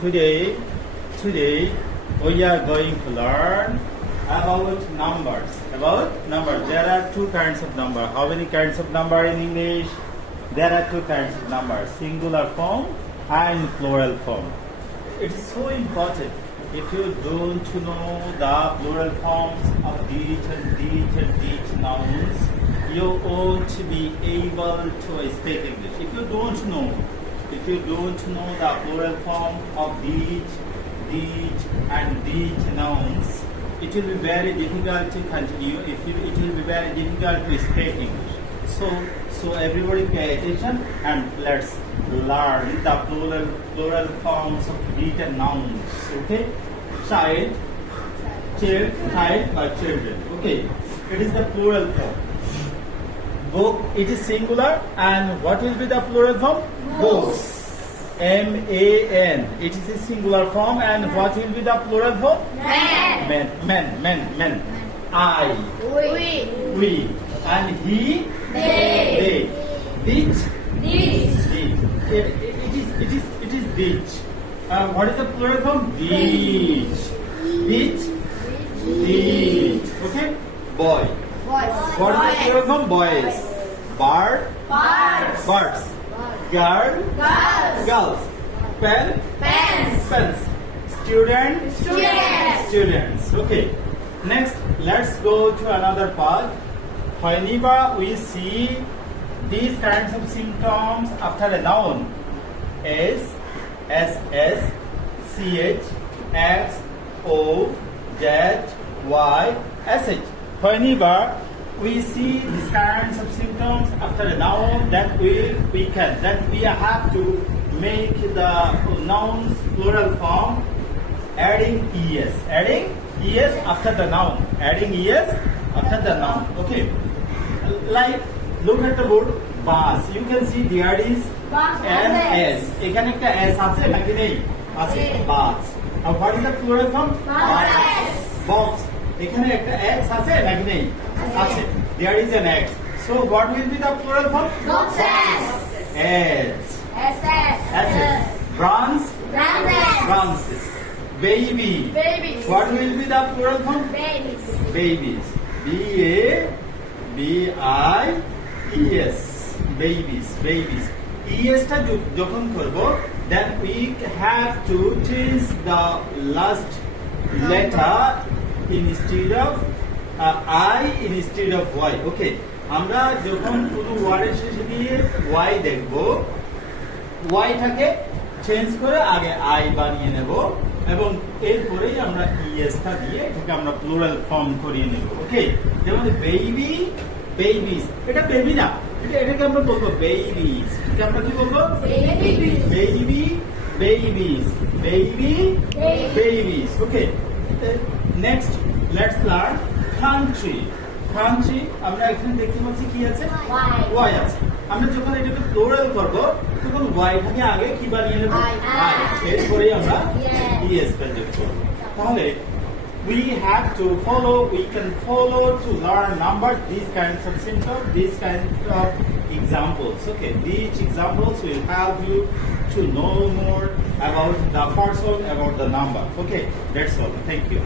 Today we are going to learn about numbers. There are two kinds of number. How many kinds of number in English? There are two kinds of numbers: singular form and plural form. It is so important. If you don't know the plural forms of each nouns, you won't be able to speak English. If you don't know the plural form of these and these nouns, it will be very difficult to continue. It will be very difficult to speak English. So everybody pay attention and let's learn the plural forms of written nouns. Okay, child, or children. Okay, it is the plural form. Book, it is singular, and what will be the plural form? Books. M-A-N. It is a singular form, and what will be the plural form? Men. I. We. And he. They. It is beach. What is the plural form? Beach. Okay. Boy. What is the plural form? Boys. Birds. Girls. Pens. Students. Okay. Next, let's go to another part. Whenever we see these kinds of symptoms after a noun, S, CH, X, O, Z, Y, SH. Whenever we see these kinds of symptoms after a noun, then we have to make the noun's plural form adding es after the noun. Okay, like look at the board. Bus. You can see there is an S. এখানে একটা S আছে নাকি নেই? আছে. Bus. And what is the plural form? Box. এখানে একটা X আছে নাকি নেই? আছে. There is an X. So what will be the plural form? Boxes. S. Branches. Baby. What will be the plural form? Babies. B-A-B-I-E-S. Babies. ES টা যখন করব, then we have to change the last letter instead of I instead of Y. Okay, আমরা যখন কোনো ওয়ার্ডের শেষে দিয়ে Y দেখব, Y টাকে চেঞ্জ করে আগে I বানিয়ে নেব এবং এরপরেই আমরা ES টা দিয়ে এটাকে আমরা প্লুরাল ফর্ম করিয়ে নেব। ওকে, যেমন বেবিস, এটা বেবি না, এটাকে আমরা বলবো বেবিস। এটা আমরা কি বলবো? Babies. Okay, next let's learn country. আমরা এখানে দেখতে পাচ্ছি কি আছে? ওয়াই আছে। আমরা যখন এটাকে প্লুরাল করব তখন ওয়াইটাকে আগে কি বানিয়ে নেব? আই। এরপরেই আমরা ইএস টা যোগ করব। তাহলে we can follow to learn numbers, these kinds of symptoms, these kinds of examples. Okay, these examples will help you to know more about the person, about the number. Okay, that's all. Thank you.